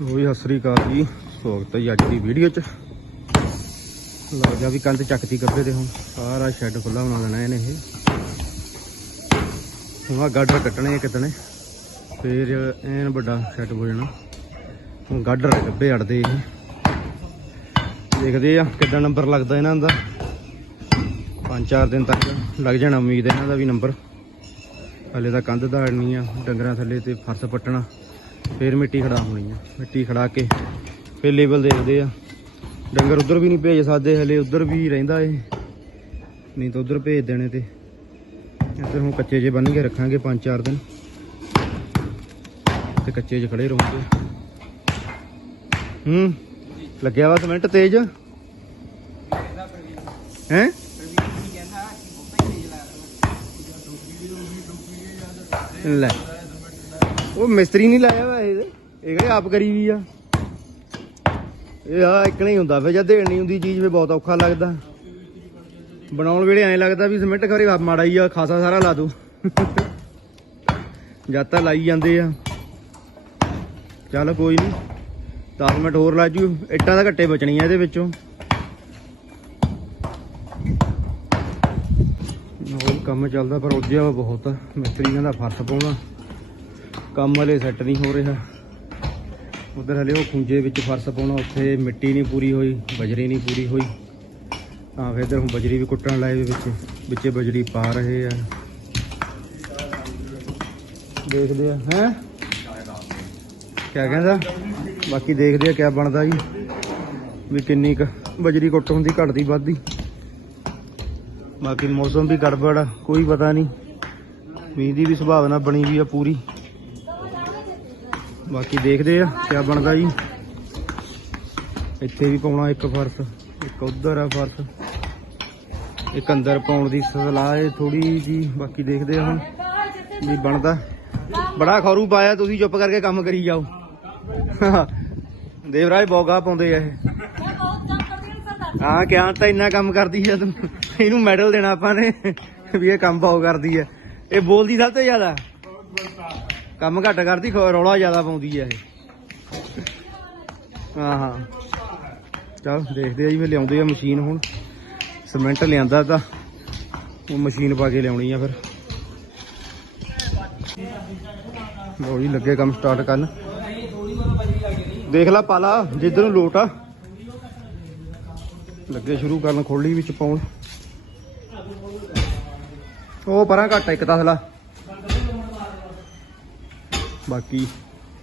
ਹੋਈ ਸਤਿ ਸ੍ਰੀ ਅਕਾਲ ਜੀ। ਸਵਾਗਤ ਹੈ ਜੀ ਅੱਜ ਦੀ ਵੀਡੀਓ 'ਚ। ਲਓ ਜਾ ਵੀ ਕੰਧ ਚੱਕਤੀ ਗੱਬੇ ਦੇ ਹੁਣ। ਸਾਰਾ ਸ਼ੈੱਡ ਖੁੱਲਾ ਬਣਾ ਲੈਣਾ ਇਹਨੇ ਇਹ। ਹੁਣ ਆ ਗਾਡਰ ਕੱਟਣੇ ਆ ਕਿਤਨੇ ਫੇਰ ਐਨ ਵੱਡਾ ਸ਼ੈੱਡ ਹੋ ਜਾਣਾ। ਹੁਣ ਗਾਡਰ ਦੇ ਗੱਬੇ ਅੜਦੇ ਇਹ। ਦੇਖਦੇ ਆ ਕਿੱਦਾਂ ਨੰਬਰ ਲੱਗਦਾ ਇਹਨਾਂ ਦਾ। ਪੰਜ ਚਾਰ ਦਿਨ ਤੱਕ ਲੱਗ ਜਾਣਾ, ਉਮੀਦ ਹੈ ਇਹਨਾਂ ਦਾ ਵੀ ਨੰਬਰ ਹਲੇ ਤਾਂ ਕੰਧ ਦਾੜਨੀ ਆ, ਡੰਗਰਾਂ ਥੱਲੇ ਤੇ ਫਰਸ਼ ਪੱਟਣਾ। ਫਿਰ ਮਿੱਟੀ ਖੜਾ ਹੋਣੀ ਆ। ਮਿੱਟੀ ਖੜਾ ਕੇ ਫਿਰ ਲੇਬਲ ਦੇਖਦੇ ਆ। ਡੰਗਰ ਉਧਰ ਵੀ ਨਹੀਂ ਭੇਜ ਸਕਦੇ, ਹਲੇ ਉਧਰ ਵੀ ਰਹਿੰਦਾ ਏ ਨਹੀਂ ਤਾਂ ਉਧਰ ਭੇਜ ਦੇਣੇ ਤੇ। ਇੱਧਰ ਹੁਣ ਕੱਚੇ ਜੇ ਬੰਨ ਕੇ ਰੱਖਾਂਗੇ ਪੰਜ ਚਾਰ ਦਿਨ। ਤੇ ਕੱਚੇ 'ਚ ਖੜੇ ਰਹੋਗੇ। ਹੂੰ, ਲੱਗਿਆ ਵਾ ਸਿਮੈਂਟ ਤੇਜ਼? ਹੈ? ਲੈ। ਉਹ ਮਿਸਤਰੀ ਨਹੀਂ ਲਾਇਆ ਵਾ ਇਹ। ਇਹ ਕਿਹੜੇ ਆਪ ਕਰੀ ਵੀ ਆ। ਇਹ ਆ, ਇੱਕ ਨਹੀਂ ਹੁੰਦਾ ਫੇ ਜਦ ਦੇਣ ਨਹੀਂ ਹੁੰਦੀ ਚੀਜ਼ ਫੇ ਬਹੁਤ ਔਖਾ ਲੱਗਦਾ। ਬਣਾਉਣ ਵੇਲੇ ਐਂ ਲੱਗਦਾ ਵੀ ਸਿਮੈਂਟ ਖਰੇ ਮਾੜਾ ਹੀ ਆ, ਖਾਸਾ ਸਾਰਾ ਲਾ ਦੋ ਜਦ ਤਾਂ ਲਾਈ ਜਾਂਦੇ ਆ। ਚੱਲ ਕੋਈ ਨਹੀਂ 10 ਮਿੰਟ ਹੋਰ ਲਾ ਜੂ ਇੱਟਾਂ ਦਾ ਘੱਟੇ ਬਚਣੀਆਂ ਇਹਦੇ ਵਿੱਚੋਂ। ਹੋਰ ਕੰਮ ਚੱਲਦਾ ਪਰ ਉੱਜਿਆ ਵਾ ਬਹੁਤ। ਮਿਸਤਰੀ ਕਹਿੰਦਾ ਫਰਸ਼ ਪਾਉਣਾ। ਕੰਮ ਹਲੇ ਸੈੱਟ ਨਹੀਂ ਹੋ ਰਿਹਾ। ਉਧਰ ਹਲੇ ਉਹ ਖੁੰਝੇ ਵਿੱਚ ਫਰਸ਼ ਪਾਉਣਾ, ਉੱਥੇ ਮਿੱਟੀ ਨਹੀਂ ਪੂਰੀ ਹੋਈ, ਬਜਰੀ ਨਹੀਂ ਪੂਰੀ ਹੋਈ। ਤਾਂ ਫਿਰ ਇੱਧਰ ਹੁਣ ਬਜਰੀ ਵੀ ਕੁੱਟਣ ਲਾਏ ਵੇ ਵਿੱਚ, ਵਿੱਚੇ ਬਜਰੀ ਪਾ ਰਹੇ ਆ। ਦੇਖਦੇ ਆ, ਹੈ? ਕਿਆ ਕਹਿੰਦਾ? ਬਾਕੀ ਦੇਖਦੇ ਆ ਕਿਆ ਬਣਦਾ ਜੀ। ਵੀ ਕਿੰਨੀ ਕ ਬਜਰੀ ਕੁੱਟ ਹੁੰਦੀ, ਘਟਦੀ ਵੱਧਦੀ। ਬਾਕੀ ਮੌਸਮ ਵੀ ਗੜਬੜ ਆ, ਕੋਈ ਪਤਾ ਨਹੀਂ। ਮੀਂਹ ਦੀ ਵੀ ਸੰਭਾਵਨਾ ਬਣੀ ਵੀ ਆ ਪੂਰੀ। ਬਾਕੀ ਦੇਖਦੇ ਆ, ਕਿਆ ਬਣਦਾ ਜੀ। ਇੱਥੇ ਵੀ ਪਾਉਣਾ ਇੱਕ ਫਰਸ, ਇੱਕ ਉਧਰ ਆ ਫਰਸ। ਇੱਕ ਅੰਦਰ ਪਾਉਣ ਦੀ ਸਲਾਹ ਹੈ ਥੋੜੀ ਜੀ, ਬਾਕੀ ਦੇਖਦੇ ਆ ਹੁਣ ਵੀ ਬਣਦਾ। ਬੜਾ ਖੌਰੂ ਪਾਇਆ, ਤੁਸੀਂ ਚੁੱਪ ਕਰਕੇ ਕੰਮ ਕਰੀ ਜਾਓ। ਦੇਵਰਾਜ ਬੋਗਾ ਪਾਉਂਦੇ ਆ ਇਹ। ਹਾਂ, ਕਿਆ ਤਾਂ ਇੰਨਾ ਕੰਮ ਕਰਦੀ ਹੈ ਤੂੰ। ਇਹਨੂੰ ਮੈਡਲ ਦੇਣਾ ਆਪਾਂ ਨੇ, ਵੀ ਇਹ ਕੰਮ ਬਹੁਤ ਕਰਦੀ ਹੈ ਇਹ ਬੋਲਦੀ ਸਭ ਤੋਂ ਜ਼ਿਆਦਾ। ਕੰਮ ਘੱਟ ਕਰਦੀ, ਖੋ- ਰੌਲਾ ਜ਼ਿਆਦਾ ਪਾਉਂਦੀ ਆ ਇਹ। ਹਾਂ ਹਾਂ। ਚਲ, ਦੇਖਦੇ ਆ ਜੀ ਫਿਰ ਲਿਆਉਂਦੇ ਆ ਮਸ਼ੀਨ ਹੁਣ। ਸਿਮੈਂਟ ਲਿਆਂਦਾ ਤਾਂ, ਉਹ ਮਸ਼ੀਨ ਪਾ ਕੇ ਲਿਆਉਣੀ ਆ ਫਿਰ। ਲੋ ਜੀ, ਲੱਗੇ ਕੰਮ ਸਟਾਰਟ ਕਰਨ। ਦੇਖ ਲੈ ਪਾਲਾ, ਜਿੱਧਰ ਨੂੰ ਲੋਟ ਆ। ਲੱਗੇ ਸ਼ੁਰੂ ਕਰਨ, ਖੋਲੀ ਵਿੱਚ ਪਾਉਣ। ਉਹ ਪਰਾਂ ਘੱਟ ਇੱਕ ਤਸਲਾ ਬਾਕੀ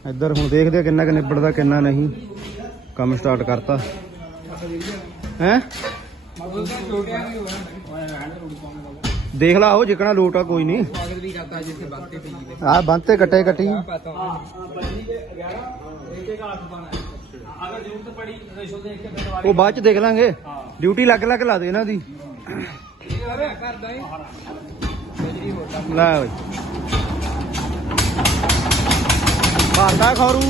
ਇੱਧਰ ਹੁਣ ਦੇਖਦੇ ਆ ਕਿੰਨਾ ਕੁ ਨਿਬੜਦਾ, ਕਿੰਨਾ ਨਹੀਂ। ਕੰਮ ਸਟਾਰਟ ਕਰਤਾ। ਹੈ? ਦੇਖ ਲਾ, ਉਹ ਜਿਕਣਾ ਲੋਟ ਆ, ਕੋਈ ਨਹੀਂ। ਆ ਬੰਤੇ ਕੱਟੇ ਕੱਟੀ। ਉਹ ਬਾਅਦ ਚ ਦੇਖ ਲਾਂਗੇ। ਡਿਊਟੀ ਲੱਗ ਲੱਗ ਲਾ ਦੇ ਇਹਨਾਂ ਦੀ। ਲੈ ਬਈ ਭਾਰਦਾ ਖਰੂ।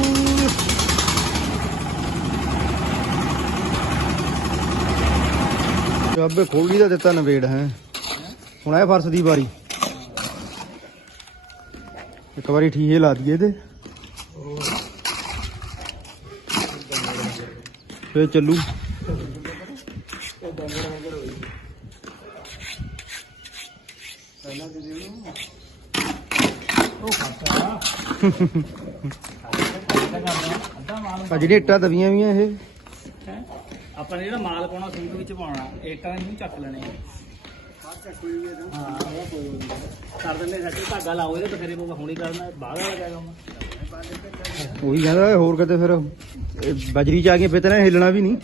ਅੱਬੇ ਖੋਲੀ ਦਾ ਦਿੱਤਾ ਨਵੇੜ, ਹੈ। ਹੁਣ ਇਹ ਫਰਸ਼ ਦੀ ਵਾਰੀ। ਇੱਕ ਵਾਰੀ ਠੀਹੇ ਲਾ ਦਈਏ ਤੇ ਫੇਰ ਚੱਲੂ। ਆ ਜਿਹੜੀ ਇੱਟਾਂ ਦਵੀਆਂ ਵੀ ਇਹ। ਆਪਾਂ ਨੇ ਜਿਹੜਾ ਮਾਲ ਪਾਉਣਾ ਸੂਟ ਵਿੱਚ ਪਾਉਣਾ ਏਟਾਂ ਨੂੰ ਚੱਕ ਲੈਣੇ ਹਾਂ ਉਹ ਨਹੀਂ। ਕਰ ਦਿੰਦੇ ਸਾਡੇ ਧਾਗਾ ਲਾਓ ਇਹਦੇ ਬਥੇਰੇ ਪਊਗਾ ਹੁਣੀ ਕਰਨਾ ਬਾਹਰ ਵਾਲਾ ਜਾਏਗਾ ਹੁਣ ਉਹੀ ਕਹਿੰਦਾ ਹੋਰ ਕਿਤੇ ਫਿਰ ਇਹ ਬਜਰੀ ਚ ਆ ਤਾਂ ਇਹਨੇ ਹਿੱਲਣਾ ਵੀ ਨਹੀਂ।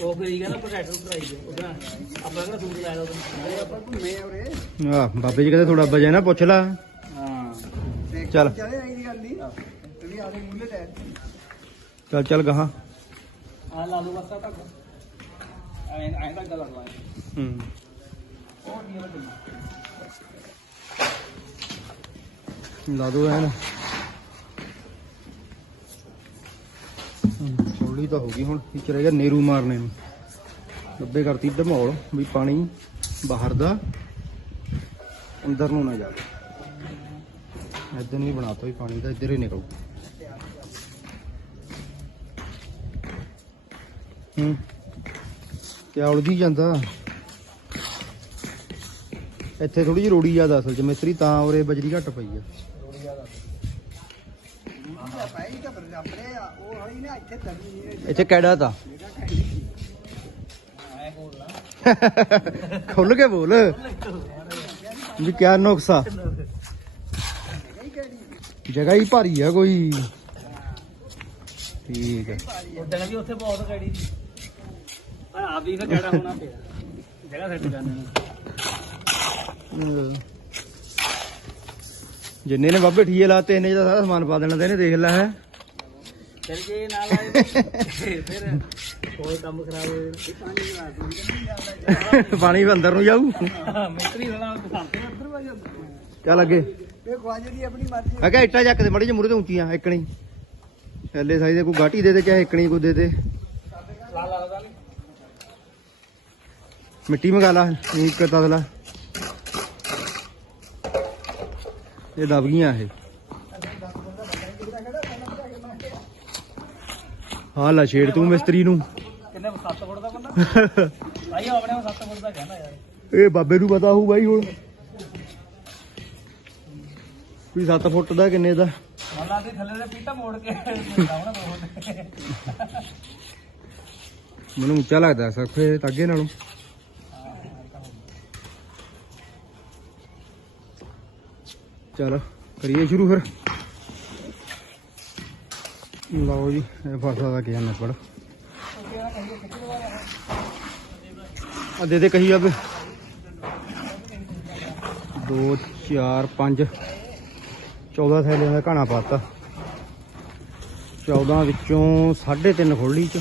ਉਹ ਫਿਰ ਇਹ ਕਹਿੰਦਾ ਪ੍ਰੋਟੈਕਟਰ ਭਰਾਈ ਦੇ ਉਹਦਾ ਆਪਾਂ ਕਿਹੜਾ ਸੂਟ ਲਾਇਆ ਉਹਦਾ ਆਪਾਂ ਘੁੰਮੇ ਆ ਉਰੇ। ਆ ਬਾਬੇ ਜੀ ਕਹਿੰਦੇ ਥੋੜਾ ਬਜੇ ਨਾ ਪੁੱਛ ਲੈ। ਹਾਂ। ਚੱਲ। ਚਲੇ ਆਈ ਮੁੱਲੇ ਤੇ ਚੱਲ ਚੱਲ ਗਾਹਾਂ। ਆ ਲਾ ਲਓ ਬਸ ਆ ਧਾਗਾ ਐਂ ਐਂ ਧਾਗਾ ਲਾ ਲਓ। ਹੂੰ। ਉਹ ਨਹੀਂ ਲੱਗਦਾ ਲਾ ਦੋ ਐਨ। ਥੋੜੀ ਤਾਂ ਹੋ ਗਈ ਹੁਣ। ਵਿੱਚ ਰਹਿ ਗਿਆ ਨੇਰੂ ਮਾਰਨੇ ਨੂੰ। ਲੱਭੇ ਕਰਤੀ ਢਮੌਲ ਵੀ ਪਾਣੀ ਬਾਹਰ ਦਾ ਅੰਦਰ ਨੂੰ ਨਾ ਜਾਵੇ। ਇੱਧਰ ਨਹੀਂ ਬਣਾਤਾ ਵੀ ਪਾਣੀ ਤਾਂ ਇੱਧਰ ਹੀ ਨਿਕਲੂ। ਹੂੰ। ਕਿਆ ਉਲਝੀ ਜਾਂਦਾ? ਇੱਥੇ ਥੋੜੀ ਜਿਹੀ ਰੋੜੀ ਜ਼ਿਆਦਾ ਅਸਲ ਚ ਮਿਸਤਰੀ, ਤਾਂ ਉਰੇ ਬਜਰੀ ਘੱਟ ਪਈ ਆ। ਇੱਥੇ ਕਿਹੜਾ ਤਾ। ਖੁੱਲ ਕੇ ਬੋਲ। ਵੀ ਕਿਆ ਨੁਕਸਾ। ਜਗ੍ਹਾ ਹੀ ਭਾਰੀ ਆ ਕੋਈ। ਠੀਕ ਹੈ ਉੱਡਣ ਵੀ ਉੱਥੇ ਬਹੁਤ ਗੜੀ ਸੀ। ਆ ਆਪ ਵੀ ਫਿਰ ਕਿਹੜਾ ਹੋਣਾ ਪਿਆ ਜਗ੍ਹਾ ਸੈੱਟ ਕਰਨੀ। ਨੂੰ ਅਹ ਜਿੰਨੇ ਨੇ ਬਾਬੇ ਠੀਏ ਲਾਤੇ ਇਹਨੇ ਦਾ ਸਾਰਾ ਸਮਾਨ ਪਾ ਦੇਣਾ ਤੇ ਇਹਨੇ ਦੇਖ ਲੈ ਹੈ। ਫਿਰ ਜੇ ਨਾਲ ਆਏ ਫਿਰ ਹੋਰ ਕੰਮ ਖਰਾਬ ਹੋ ਜਾਣਾ ਪਾਣੀ ਵੀ ਅੰਦਰ ਨੂੰ ਜਾਊ। ਮਿਸਤਰੀ ਵਾਲਾ ਅੰਦਰ ਚੱਲ ਅੱਗੇ। ਇਹ ਖਵਾਜੇ ਦੀ ਆਪਣੀ ਮਰਜ਼ੀ ਮੈਂ ਕਿਹਾ ਇੱਟਾਂ ਚੱਕ ਦੇ ਮੜੀ ਜਿਹੀ ਮੂਰੇ ਤੋਂ ਉੱਚੀਆਂ ਇੱਕਣੀ ਐਲੇ ਸਾਈਜ਼ ਦੇ ਕੋਈ ਗਾਟੀ ਦੇ ਦੇ ਚਾਹੇ ਇੱਕਣੀ ਕੋਈ ਦੇ ਦੇ ਲਾ ਲਾ ਲਗਾ ਲੈ ਮਿੱਟੀ ਮੰਗਾ ਲਾ ਇੱਕ ਤਦਲਾ ਇਹ ਦਬ ਗਈਆਂ ਇਹ। ਹਾਂ ਲਾ ਛੇੜ ਤੂੰ ਮਿਸਤਰੀ ਨੂੰ। ਕਿੰਨੇ 7 ਫੁੱਟ ਦਾ ਬੰਦਾ? ਭਾਈ ਆਪਣੇ 7 ਫੁੱਟ ਦਾ ਕਹਿੰਦਾ ਯਾਰ। ਇਹ ਬਾਬੇ ਨੂੰ ਪਤਾ ਹੋਊ ਬਾਈ ਹੁਣ। ਵੀ 7 ਫੁੱਟ ਦਾ ਕਿੰਨੇ ਦਾ? ਮੰਨ ਲਾ ਤੇ ਥੱਲੇ ਦੇ ਪੀਟਾ ਮੋੜ ਕੇ ਮੈਨੂੰ ਉੱਚਾ ਲੱਗਦਾ ਸਖੇ ਤਾਗੇ ਨਾਲੋਂ। ਚਲ ਕਰੀਏ ਸ਼ੁਰੂ ਫਿਰ। ਲਓ ਜੀ, ਇਹ ਫਸਾ ਦਾ ਕਿਹਾ ਨਿਪੜ ਆ ਦੇ ਦੇ ਕਹੀ ਅਬ 2 4 5 14 ਥੈਲਿਆਂ ਦਾ ਘਾਣਾ ਪਾਤਾ। 14 ਵਿੱਚੋਂ 3.5 ਖੋਲੀ ਚ।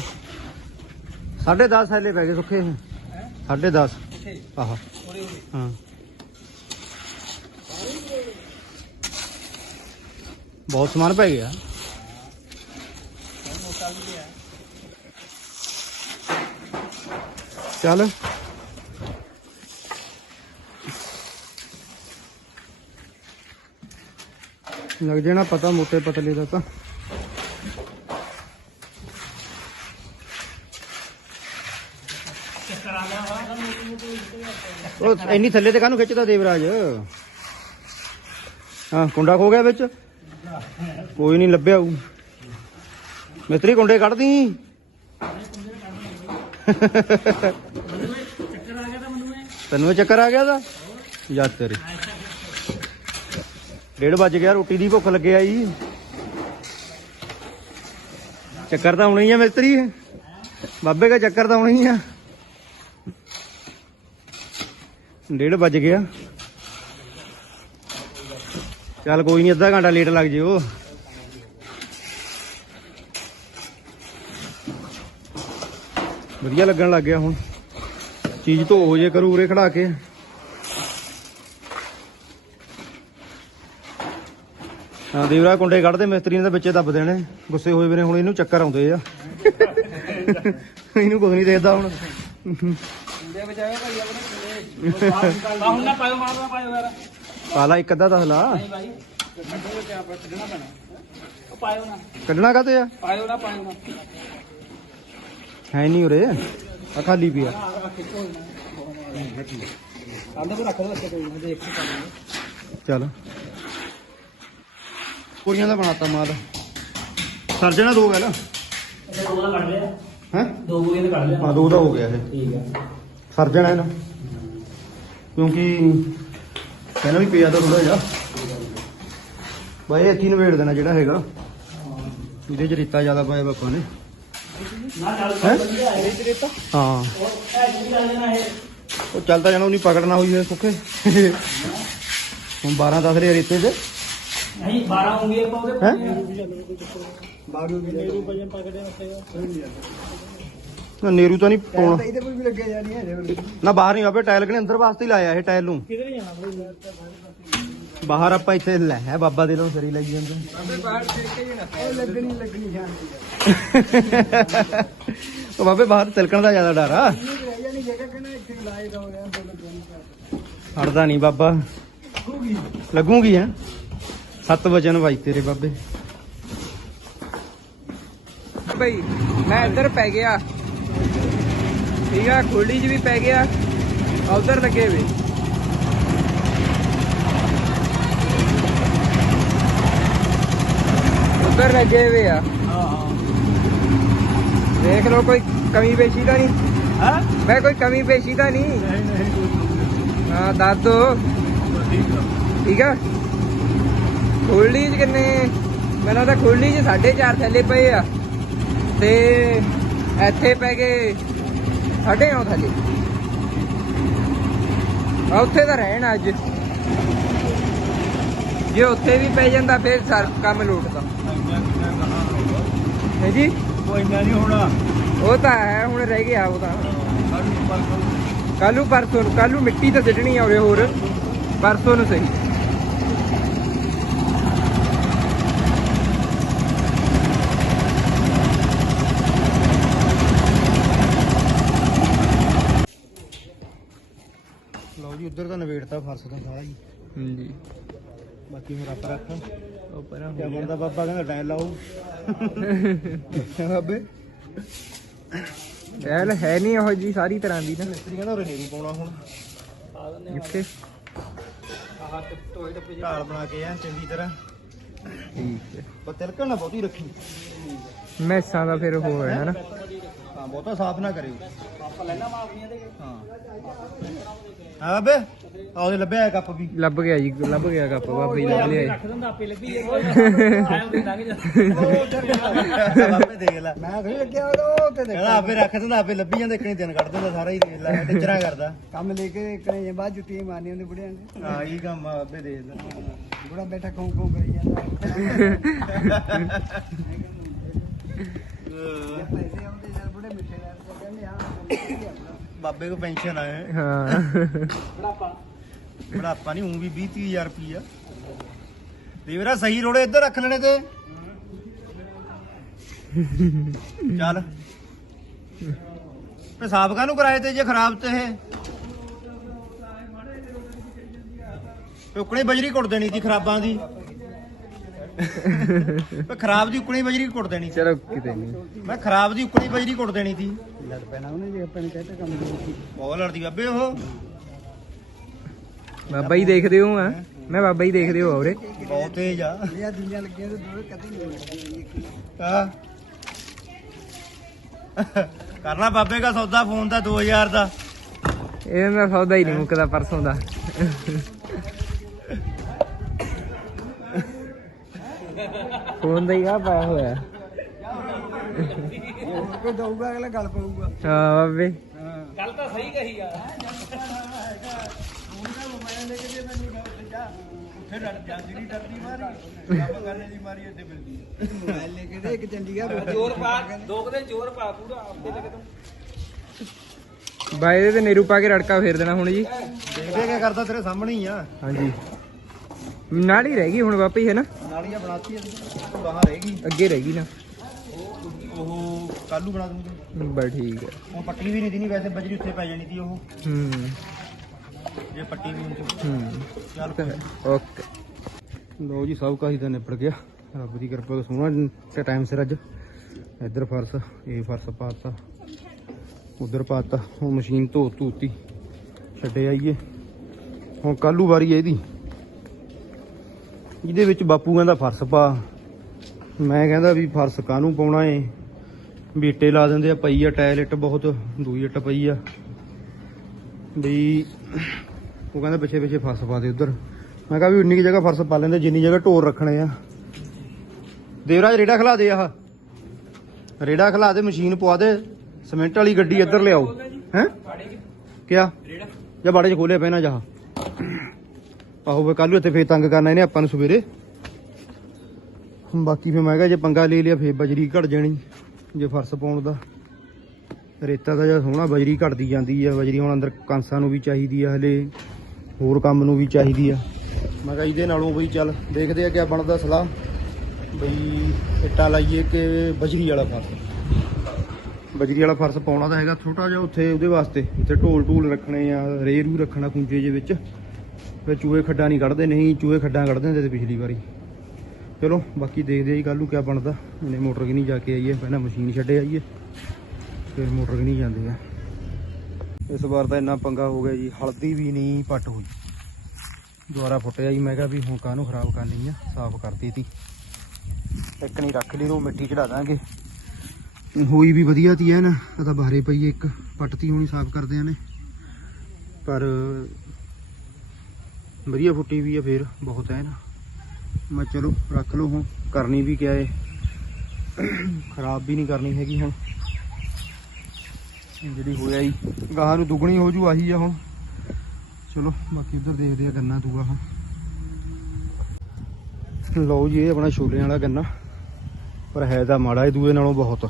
ਸਾਢੇ 10 ਥੈਲੇ ਪੈ ਗਏ ਸੁੱਕੇ ਇਹ ਸਾਢੇ 10 ਕਿੱਥੇ ਹਾਂ। ਬਹੁਤ ਸਮਾਨ ਪੈ ਗਿਆ। ਚੱਲ। ਲੱਗ ਜਾਣਾ ਪਤਾ ਮੋਟੇ ਪਤਲੇ ਦਾ ਤਾਂ। ਉਹ ਇੰਨੀ ਥੱਲੇ ਤੇ ਕਾਹਨੂੰ ਖਿੱਚਦਾ ਦੇਵਰਾਜ? ਹਾਂ, ਕੁੰਡਾ ਖੋ ਗਿਆ ਵਿੱਚ। ਕੋਈ ਨਹੀਂ ਲੱਭਿਆ ਹੋਊ ਮਿਸਤਰੀ ਕੁੰਡੇ ਕੱਢਦੀ। ਤੈਨੂੰ ਚੱਕਰ ਆ ਗਿਆ ਦਾ ਯਾਦ ਤੇਰੀ ਡੇਢ ਵੱਜ ਗਿਆ ਰੋਟੀ ਦੀ ਭੁੱਖ ਲੱਗੇ ਆਈ। ਚੱਕਰ ਤਾਂ ਆਉਣਾ ਹੀ ਆ ਮਿਸਤਰੀ। ਬਾਬੇ ਦਾ ਚੱਕਰ ਤਾਂ ਆਉਣਾ ਹੀ ਆ। ਡੇਢ ਵੱਜ ਗਿਆ। ਚੱਲ ਕੋਈ ਨਹੀਂ ਅੱਧਾ ਘੰਟਾ ਲੇਟ ਲੱਗ ਜਿਓ। ਵਧੀਆ ਲੱਗਣ ਲੱਗ ਗਿਆ ਹੁਣ। ਚੀਜ਼ ਧੋ ਹੋ ਜੇ ਕਰੂ ਉਰੇ ਖੜਾ ਕੇ। ਹਾਂ ਦੇਵਰਾ ਕੁੰਡੇ ਕੱਢਦੇ ਮਿਸਤਰੀ ਨੇ ਤਾਂ ਵਿੱਚੇ ਦੱਬ ਦੇਣੇ। ਗੁੱਸੇ ਹੋਏ ਵੇ ਨੇ ਹੁਣ ਇਹਨੂੰ ਚੱਕਰ ਆਉਂਦੇ ਆ। ਇਹਨੂੰ ਕੁਝ ਨਹੀਂ ਦੇਖਦਾ ਹੁਣ। ਪਾਲਾ ਇੱਕ ਅੱਧਾ ਦੱਸ ਲਾ। ਕੱਢਣਾ ਕਾਤੇ ਆ? ਪਾਇਓ ਨਾ ਪਾਇਓ ਨਾ। ਹੈ ਨਹੀਂ ਉਰੇ ਆ ਖਾਲੀ ਪਿਆ ਕੰਧ ਤੇ ਰੱਖ ਲਓ ਇੱਥੇ ਕੋਈ ਨਹੀਂ ਦੇਖ ਕੇ ਪਾਣੀ ਚੱਲ। ਕੁੜੀਆਂ ਦਾ ਬਣਾਤਾ ਮਾਲ। ਸਰ ਜਾਣਾ ਦੋ ਗੱਲ। ਦੋ ਦਾ ਕੱਢ ਲਿਆ ਹੈ? ਦੋ ਬੁਗੇ ਤੇ ਕੱਢ ਲਿਆ ਹਾਂ, ਦੋ ਦਾ ਹੋ ਗਿਆ ਇਹ। ਠੀਕ ਹੈ ਸਰ ਜਾਣਾ ਇਹਨੂੰ ਕਿਉਂਕਿ ਪਹਿਲਾਂ ਵੀ ਪਿਆ ਤਾਂ ਥੋੜਾ ਜਿਹਾ। ਬਾਈ ਇੱਥੇ ਨਵੇੜ ਦੇਣਾ ਜਿਹੜਾ ਹੈਗਾ। ਇਹਦੇ ਚ ਰੇਤਾ ਜ਼ਿਆਦਾ ਪਾਇਆ ਬਾਪਾ ਨੇ। ਹੈਂ? ਵਧੀਆ ਹੈ ਇਹ ਰੇਤਾ ਹਾਂ ਉਹ ਚੱਲਦਾ ਜਾਣਾ ਉਹਨੀ ਪਕੜਨਾ ਹੋਈ ਹੈ ਸੁੱਖੇ। ਹੁਣ 12 10 ਰੇ ਰੇਤੇ ਤੇ। ਨਹੀਂ 12 ਉਂਗਲੀ ਆਪਾਂ ਉਹਦੇ ਹੈਂ? ਬਾਰੂ ਵੀ ਮੇਰੂ ਭਜਨ ਪਕੜੇ ਉੱਤੇ ਨੇਰੂ ਤਾਂ ਨਹੀਂ ਪਾਉਣਾ। ਇਹਦੇ ਕੋਈ ਵੀ ਲੱਗਿਆ ਜਾ ਨਹੀਂ ਹੈ ਨਾ ਬਾਹਰ ਨਹੀਂ ਬਾਬੇ ਟਾਇਲ ਕਨੇ ਅੰਦਰ ਵਾਸਤੇ ਹੀ ਲਾਇਆ ਇਹ ਟਾਇਲ ਨੂੰ। ਕਿਧਰ ਜਾਣਾ ਬਈ ਬਾਹਰ ਆਪਾਂ ਇੱਥੇ ਲੈ ਹੈ ਬਾਬਾ ਦੇ ਨੂੰ ਸਰੀ ਲਾਈ ਜਾਂਦੇ। ਅਬੇ ਬਾਹਰ ਛਿੜਕ ਕੇ ਜਾਣਾ ਉਹ ਲੱਗਣੀ ਲੱਗਣੀ ਸ਼ਾਂਤੀ ਉਹ ਬਾਬੇ ਬਾਹਰ ਤਿਲਕਣ ਦਾ ਜ਼ਿਆਦਾ ਡਰ ਆ। ਹੋ ਹਟਦਾ ਨਹੀਂ ਬਾਬਾ। ਲੱਗੂਗੀ ਹੈ। ਸੱਤ ਵਚਨ ਭਾਈ ਤੇਰੇ ਬਾਬੇ। ਬਈ ਮੈਂ ਇੱਧਰ ਪੈ ਗਿਆ। ਠੀਕ ਆ ਖੋਲੀ 'ਚ ਵੀ ਪੈ ਗਿਆ। ਉਧਰ ਲੱਗੇ ਵੇ। ਉਧਰ ਲੱਗੇ ਵੇ ਆ। ਦੇਖ ਲਓ ਕੋਈ ਕਮੀ ਪੇਸ਼ੀ ਤਾਂ ਨਹੀਂ? ਹਾਂ? ਮੈਂ ਕੋਈ ਕਮੀ ਪੇਸ਼ੀ ਤਾਂ ਨਹੀਂ? ਨਹੀਂ ਨਹੀਂ ਹਾਂ ਦੱਸ ਦੋ। ਠੀਕ ਆ। ਖੁਰਲੀ ਚ ਕਿੰਨੇ? ਮੈਨੂੰ ਤਾਂ ਖੁਰਲੀ ਚ 4.5 ਥੱਲੇ ਪਏ ਆ। ਤੇ ਇੱਥੇ ਪੈ ਗਏ ਸਾਢੇ ਨੌ ਥੱਲੇ। ਆ ਉੱਥੇ ਤਾਂ ਰਹਿਣ ਅੱਜ। ਜੇ ਉੱਥੇ ਵੀ ਪੈ ਜਾਂਦਾ ਫਿਰ ਸਰ ਕੰਮ ਲੁੱਟਦਾ ਹੈ ਜੀ? ਕੋਈ ਇੰਨਾ ਨਹੀਂ ਹੋਣਾ। ਉਹ ਤਾਂ ਹੈ ਹੁਣ ਰਹਿ ਗਿਆ ਉਹ ਤਾਂ। ਕੱਲੂ ਪਰਸੋਂ ਨੂੰ ਕੱਲੂ ਮਿੱਟੀ ਤਾਂ ਸਿੱਟਣੀ ਆ ਉਰੇ ਹੋਰ। ਪਰਸੋਂ ਨੂੰ ਸਹੀ। ਲਓ ਜੀ ਉੱਧਰ ਤਾਂ ਨਵੇੜਤਾ ਫਰਸ ਦਾ ਸਾਰਾ ਹੀ। ਹਾਂਜੀ। ਬਾਕੀ ਹੁਣ ਰੱਬ ਰੱਖ ਉਹ ਪਰਾਂ ਕਿਆ ਬਣਦਾ ਬਾਬਾ ਕਹਿੰਦਾ ਟਾਈਲ ਲਾਓ। ਬਾਬੇ। ਪਹਿਲ ਹੈ ਨਹੀਂ ਉਹ ਜੀ ਸਾਰੀ ਤਰ੍ਹਾਂ ਦੀ ਨਾ। ਮਿਸਤਰੀ ਕਹਿੰਦਾ ਉਰੇ ਨਹੀਂ ਪਾਉਣਾ ਹੁਣ। ਕਿੱਥੇ ਆਹ ਟੋਏ ਟੱਪੇ ਢਾਲ ਬਣਾ ਕੇ ਐ ਚੰਗੀ ਤਰ੍ਹਾਂ। ਠੀਕ ਹੈ। ਪਰ ਤਿਲਕਣ ਨਾ ਬਹੁਤੀ ਰੱਖੀ। ਮੈਸਾਂ ਦਾ ਫਿਰ ਹੋ ਹੈ ਨਾ। ਹਾਂ ਬਹੁਤਾ ਸਾਫ਼ ਨਾ ਕਰਿਓ। ਆਪਾਂ ਲੈਣਾ ਮਾਫੀਆਂ ਦੇ ਹਾਂ। ਹਾਂ ਬਾਬੇ ਆਉਦੇ ਲੱਭਿਆ ਕੱਪ ਵੀ। ਲੱਭ ਗਿਆ ਜੀ ਲੱਭ ਗਿਆ ਕੱਪ ਬਾਬਾ ਜੀ ਲੱਭ ਲਿਆ ਰੱਖ ਦਿੰਦਾ ਆਪੇ ਲੱਭੀ ਜੇ ਆਇਆ ਉਹ ਲੰਘ ਜਾ। ਬਾਬੇ ਦੇਖ ਲੈ। ਮੈਂ ਕਹੀ ਲੱਗਿਆ ਉਹ ਤੇ ਦੇਖ। ਆਪੇ ਰੱਖ ਦਿੰਦਾ ਆਪੇ ਲੱਭੀ ਜਾਂਦੇ ਇੱਕਣੀ ਦਿਨ ਕੱਢ ਦਿੰਦਾ ਸਾਰਾ ਹੀ ਦੇਖ ਲੈ ਟਿਚਰਾ ਕਰਦਾ। ਕੰਮ ਲੈ ਕੇ ਕਰੇ ਬਾਅਦ ਜੁੱਤੀਆਂ ਮਾਰਨੀਆਂ ਹੁੰਦੇ ਬੁੜਿਆਂ ਨੇ। ਹਾਂ ਇਹ ਕੰਮ ਆ ਬਾਬੇ ਦੇਖ ਲੈ। ਬੁੜਾ ਬੈਠਾ ਕੌਂ ਕੌਂ ਕਰੀ ਜਾਂਦਾ। ਪੈਸੇ ਬਾਬੇ ਕੋ ਪੈਨਸ਼ਨ ਆਏ ਹਾਂ। ਬੜਾਪਾ ਬੜਾਪਾ ਨਹੀਂ ਉਂ ਵੀ 20 30000 ਰੁਪਈਆ। ਦੇਵਰਾ ਸਹੀ ਰੋੜੇ ਇੱਧਰ ਰੱਖ ਲੈਣੇ ਤੇ। ਚੱਲ। ਪੇਸ਼ਾਬ ਕਾਹਨੂੰ ਕਰਾਏ ਤੇ ਜੇ ਖਰਾਬ ਤੇ ਇਹ ਉਕਣੀ ਬਜਰੀ ਕੁੱਟ ਦੇਣੀ ਸੀ ਖਰਾਬਾਂ ਦੀ। ਤੇ ਖਰਾਬ ਦੀ ਉਕਣੀ ਬਜਰੀ ਕੁੱਟ ਦੇਣੀ ਸੀ। ਚਲੋ ਕਿਤੇ ਨਹੀਂ। ਮੈਂ ਖਰਾਬ ਦੀ ਉਕਣੀ ਬਜਰੀ ਕੁੱਟ ਦੇਣੀ ਸੀ। ਲੜ ਪੈਣਾ ਉਹਨੇ ਜੇ ਆਪਾਂ ਨੇ ਕਹਿਤਾ ਕੰਮ ਦੇ ਬਹੁਤ ਲੜਦੀ ਬਾਬੇ ਉਹ। ਬਾਬਾ ਜੀ ਦੇਖਦੇ ਹੋ ਆ। ਮੈਂ ਬਾਬਾ ਜੀ ਦੇਖਦੇ ਹੋ ਔਰੇ ਬਹੁਤ ਤੇਜ਼ ਆ। ਇਹ ਆ ਦੁਨੀਆ ਲੱਗੀਆਂ ਤੇ ਦੂਰ ਕਦੇ ਨਹੀਂ ਲੱਗਦੀ ਹਾਂ। ਕਰਨਾ ਬਾਬੇ ਦਾ ਸੌਦਾ ਫੋਨ ਦਾ 2000 ਦਾ। ਇਹਨਾਂ ਦਾ ਸੌਦਾ ਹੀ ਨਹੀਂ ਮੁੱਕਦਾ ਪਰਸੋਂ ਦਾ। ਫੋਨ ਦਾ ਹੀ ਆ ਪਾਇਆ ਹੋਇਆ। ਕੋਈ ਦਊਗਾ ਅਗਲਾ ਗੱਲ ਪਊਗਾ। ਹਾਂ ਬਾਬੇ। ਗੱਲ ਤਾਂ ਸਹੀ ਕਹੀ ਆ। ਉੱਥੇ ਡਰ ਜਾਂਦੀ ਨਹੀਂ ਡਰਦੀ ਮਾਰੀ ਕੰਮ ਕਰਨੇ ਦੀ ਮਾਰੀ ਇੱਥੇ ਮਿਲਦੀ ਮੋਬਾਈਲ ਲੈ ਕੇ ਤੇ ਇੱਕ ਚੰਡੀਗੜ੍ਹ ਜ਼ੋਰ ਪਾ ਦੋ ਕੁ ਦਿਨ ਜ਼ੋਰ ਪਾ ਪੂਰਾ ਆਪੇ ਤੱਕ ਤੂੰ ਬਾਈ ਦੇ ਤੇ ਨੇਰੂ ਪਾ ਕੇ ਰੜਕਾ ਫੇਰ ਦੇਣਾ ਹੁਣ ਜੀ। ਦੇਖਦੇ ਕੀ ਕਰਦਾ ਤੇਰੇ ਸਾਹਮਣੇ ਹੀ ਆ। ਹਾਂਜੀ। ਨਾਲ ਹੀ ਰਹਿ ਗਈ ਹੁਣ ਜੀ ਹੈ ਨਾ? ਨਾਲੀਆਂ ਬਣਾਤੀ ਆ ਬਾਹਰ ਰਹੇਗੀ ਅੱਗੇ ਰਹਿ ਗਈ ਨਾ। ਉਹ ਕਾਲੂ ਬਣਾ ਦੂੰਗੀ। ਬਸ ਠੀਕ ਹੈ ਉਹ ਪੱਟੀ ਵੀ ਨਹੀਂ ਦੀ ਨਹੀਂ ਵੈਸੇ ਬਜਰੀ ਉੱਥੇ ਪੈ ਜਾਣੀ ਸੀ ਉਹ। ਹੂੰ। ਜੇ ਪੱਟੀ ਵੀ ਹੁੰਦੀ ਹੂੰ। ਚੱਲ। ਓਕੇ। ਲੋ ਜੀ ਸਭ ਕਾਹੀ ਤਾਂ ਨਿਪਟ ਗਿਆ। ਰੱਬ ਦੀ ਕਿਰਪਾ ਤੋਂ ਸੋਹਣਾ ਤੇ ਟਾਈਮ ਸਿਰ ਅੱਜ। ਇੱਧਰ ਫਰਸ ਇਹ ਫਰਸ ਪਾਤਾ। ਉਧਰ ਪਾਤਾ। ਹੁਣ ਮਸ਼ੀਨ ਧੋ ਧੂਤੀ ਛੱਡੇ ਆਈਏ। ਹੁਣ ਕੱਲੂ ਵਾਰੀ ਇਹਦੀ। ਜਿਹਦੇ ਵਿੱਚ ਬਾਪੂ ਕਹਿੰਦਾ ਫਰਸ ਪਾ। ਮੈਂ ਕਹਿੰਦਾ ਵੀ ਫਰਸ ਕਾਹਨੂੰ ਪਾਉਣਾ ਏ? ਬੀਟੇ ਲਾ ਦਿੰਦੇ ਆ, ਪਈ ਆ ਟਾਇਲਟ ਬਹੁਤ, ਦੂਈ ਇੱਟ ਪਈ ਆ। ਵੀ ਉਹ ਕਹਿੰਦਾ ਪਿੱਛੇ ਪਿੱਛੇ ਫਰਸ ਪਾ ਦੇ ਉਧਰ। ਮੈਂ ਕਿਹਾ ਵੀ ਉਨੀ ਕੁ ਜਗ੍ਹਾ ਫਰਸ ਪਾ ਲੈਂਦੇ, ਜਿੰਨੀ ਜਗ੍ਹਾ ਢੋਰ ਰੱਖਣੇ ਆ। ਦੇਵਰਾਜ, ਰੇੜਾ ਖਿਲਾ ਦੇ ਆਹ। ਰੇੜਾ ਖਿਲਾ ਦੇ, ਮਸ਼ੀਨ ਪਵਾ ਦੇ। ਸਿਮੈਂਟ ਵਾਲੀ ਗੱਡੀ ਇੱਧਰ ਲਿਆਓ। ਹੈ? ਕਿਆ? ਜਾਂ ਬਾੜੇ 'ਚ ਖੋਲਿਆ ਪੈਣਾ ਜਹਾ ਆਹੋ ਵੇ ਕੱਲ ਨੂੰ ਇੱਥੇ ਫੇਰ ਤੰਗ ਕਰਨਾ ਇਹਨੇ ਆਪਾਂ ਨੂੰ ਸਵੇਰੇ। ਬਾਕੀ ਫੇਰ ਮੈਂ ਕਿਹਾ ਜੇ ਪੰਗਾ ਲੈ ਲਿਆ ਫੇਰ ਬਜਰੀ ਘਟ ਜਾਣੀ, ਜੇ ਫਰਸ਼ ਪਾਉਣ ਦਾ। ਰੇਤਾ ਦਾ ਜਾਂ ਸੋਹਣਾ ਬਜਰੀ ਘਟਦੀ ਜਾਂਦੀ ਆ, ਬਜਰੀ ਹੁਣ ਅੰਦਰ ਕਾਂਸਾਂ ਨੂੰ ਵੀ ਚਾਹੀਦੀ ਆ ਹਲੇ, ਹੋਰ ਕੰਮ ਨੂੰ ਵੀ ਚਾਹੀਦੀ ਆ। ਮੈਂ ਕਿਹਾ ਇਹਦੇ ਨਾਲੋਂ ਬਈ ਚੱਲ, ਦੇਖਦੇ ਆ ਕਿਆ ਬਣਦਾ ਸਲਾਹ। ਬਈ ਇੱਟਾ ਲਾਈਏ ਕਿ ਬਜਰੀ ਵਾਲਾ ਫਰਸ਼? ਬਜਰੀ ਵਾਲਾ ਫਰਸ਼ ਪਾਉਣਾ ਤਾਂ ਹੈਗਾ ਛੋਟਾ ਜਿਹਾ ਉੱਥੇ ਉਹਦੇ ਵਾਸਤੇ ਉੱਥੇ ਢੋਲ ਢੂਲ ਰੱਖਣੇ ਆ ਰੇ ਰੂ ਰੱਖਣਾ ਕੁੰਜੇ ਜੇ ਵਿੱਚ। ਫਿਰ ਚੂਹੇ ਖੱਡਾਂ ਨਹੀਂ ਕੱਢਦੇ, ਨਹੀਂ ਚੂਹੇ ਖੱਡਾਂ ਕੱਢ ਦਿੰਦੇ ਤੇ ਪਿਛਲੀ ਵਾਰੀ। ਚਲੋ, ਬਾਕੀ ਦੇਖਦੇ ਆ ਜੀ ਕੱਲ ਨੂੰ ਕਿਆ ਬਣਦਾ। ਇਹਨੇ ਮੋਟਰ ਕਿ ਨਹੀਂ ਜਾ ਕੇ ਆਈਏ, ਪਹਿਲਾਂ ਮਸ਼ੀਨ ਛੱਡੇ ਆਈਏ, ਫਿਰ ਮੋਟਰ ਕਿ ਨਹੀਂ ਜਾਂਦੇ ਆ। ਇਸ ਵਾਰ ਤਾਂ ਇੰਨਾ ਪੰਗਾ ਹੋ ਗਿਆ ਜੀ, ਹਲਦੀ ਵੀ ਨਹੀਂ ਪੱਟ ਹੋਈ। ਦੁਬਾਰਾ ਫੁੱਟਿਆ ਜੀ, ਮੈਂ ਕਿਹਾ ਵੀ ਹੁਣ ਕਾਹਨੂੰ ਖਰਾਬ ਕਰਨੀ ਆ, ਸਾਫ਼ ਕਰਤੀ ਤੀ। ਇੱਕ ਨਹੀਂ ਰੱਖ ਲਈ ਨੂੰ ਮਿੱਟੀ ਚੜਾ ਦਾਂਗੇ। ਹੋਈ ਵੀ ਵਧੀਆ ਤੀ ਐਨ ਨਾ ਤਾਂ ਬਾਹਰੇ ਪਈ ਹੈ ਇੱਕ ਪੱਟਤੀ ਹੋਣੀ ਸਾਫ਼ ਕਰਦੇ ਨੇ। ਪਰ ਵਧੀਆ ਫੁੱਟੀ ਵੀ ਆ ਫੇਰ, ਬਹੁਤ ਐਨ। ਮੈਂ ਚਲੋ ਰੱਖ ਲਓ ਹੁਣ, ਕਰਨੀ ਵੀ ਕਿਆ ਏ। ਖਰਾਬ ਵੀ ਨਹੀਂ ਕਰਨੀ ਹੈਗੀ ਹੁਣ। ਜਿਹੜੀ ਹੋਇਆ ਹੀ ਗਾਹ ਨੂੰ ਦੁੱਗਣੀ ਹੋ ਜੂ, ਆਹੀ ਆ ਹੁਣ। ਚਲੋ, ਬਾਕੀ ਉਧਰ ਦੇਖਦੇ ਆ ਗੰਨਾ ਦੂਆ ਹਾਂ ਲਓ ਜੀ, ਇਹ ਆਪਣਾ ਛੋਲਿਆਂ ਵਾਲਾ ਗੰਨਾ। ਪਰ ਹੈ ਤਾਂ ਮਾੜਾ ਇਹ ਦੂਏ ਨਾਲੋਂ ਬਹੁਤ।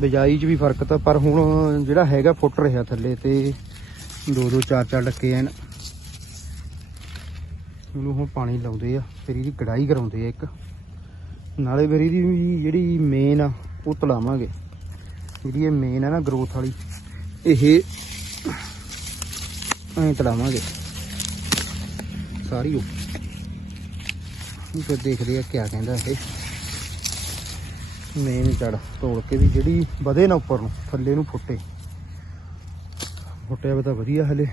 ਬਿਜਾਈ 'ਚ ਵੀ ਫ਼ਰਕ ਤਾਂ, ਪਰ ਹੁਣ ਜਿਹੜਾ ਹੈਗਾ ਫੁੱਟ ਰਿਹਾ ਥੱਲੇ ਤੇ ਦੋ ਦੋ ਚਾਰ ਚਾਰ ਡੱਕੇ ਐਨ। ਇਹਨੂੰ ਹੁਣ ਪਾਣੀ ਲਾਉਂਦੇ ਆ, ਫਿਰ ਇਹਦੀ ਕਢਾਈ ਕਰਾਉਂਦੇ ਆ ਇੱਕ। ਨਾਲੇ ਫਿਰ ਇਹਦੀ ਵੀ ਜਿਹੜੀ ਮੇਨ ਆ, ਉਹ ਤਲਾਵਾਂਗੇ। ਜਿਹੜੀ ਇਹ ਮੇਨ ਆ ਨਾ ਗਰੋਥ ਵਾਲੀ, ਇਹ ਐਂ ਤਲਾਵਾਂਗੇ। ਸਾਰੀ ਉਹ। ਫਿਰ ਦੇਖਦੇ ਆ ਕਿਆ ਕਹਿੰਦਾ ਇਹ। ਮੇਨ ਜੜ ਤੋੜ ਕੇ ਵੀ ਜਿਹੜੀ ਵਧੇ ਨਾ ਉੱਪਰ ਨੂੰ, ਥੱਲੇ ਨੂੰ ਫੁੱਟੇ। ਫੁੱਟਿਆ ਵਾ ਤਾਂ ਵਧੀਆ ਹਲੇ।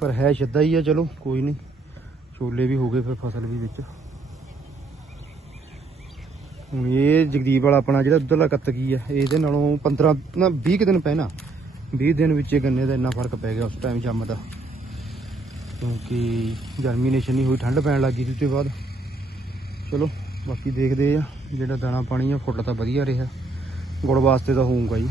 ਪਰ ਹੈ ਸਿੱਧਾ ਹੀ ਆ, ਚਲੋ ਕੋਈ ਨਹੀਂ। ਛੋਲੇ ਵੀ ਹੋ ਗਏ ਫਿਰ ਫਸਲ ਵੀ ਵਿੱਚ। ਹੁਣ ਇਹ ਜਗਦੀਪ ਵਾਲਾ ਆਪਣਾ ਜਿਹੜਾ ਉਧਰਲਾ ਕੱਤਕੀ ਆ, ਇਹਦੇ ਨਾਲੋਂ 15 ਨਾ 20 ਕੁ ਦਿਨ ਪਹਿਲਾਂ 20 ਦਿਨ ਵਿੱਚ ਇਹ ਗੰਨੇ ਦਾ ਇੰਨਾ ਫ਼ਰਕ ਪੈ ਗਿਆ ਉਸ ਟਾਈਮ ਜੰਮ ਦਾ। ਕਿਉਂਕਿ ਜਰਮੀਨੇਸ਼ਨ ਨਹੀਂ ਹੋਈ, ਠੰਡ ਪੈਣ ਲੱਗੀ ਸੀ ਉਸ ਤੋਂ ਬਾਅਦ। ਚਲੋ, ਬਾਕੀ ਦੇਖਦੇ ਆ, ਜਿਹੜਾ ਦਾਣਾ ਪਾਣੀ ਆ ਫੁੱਟ ਤਾਂ ਵਧੀਆ ਰਿਹਾ। ਗੁੜ ਵਾਸਤੇ ਤਾਂ ਹੋਊਗਾ ਜੀ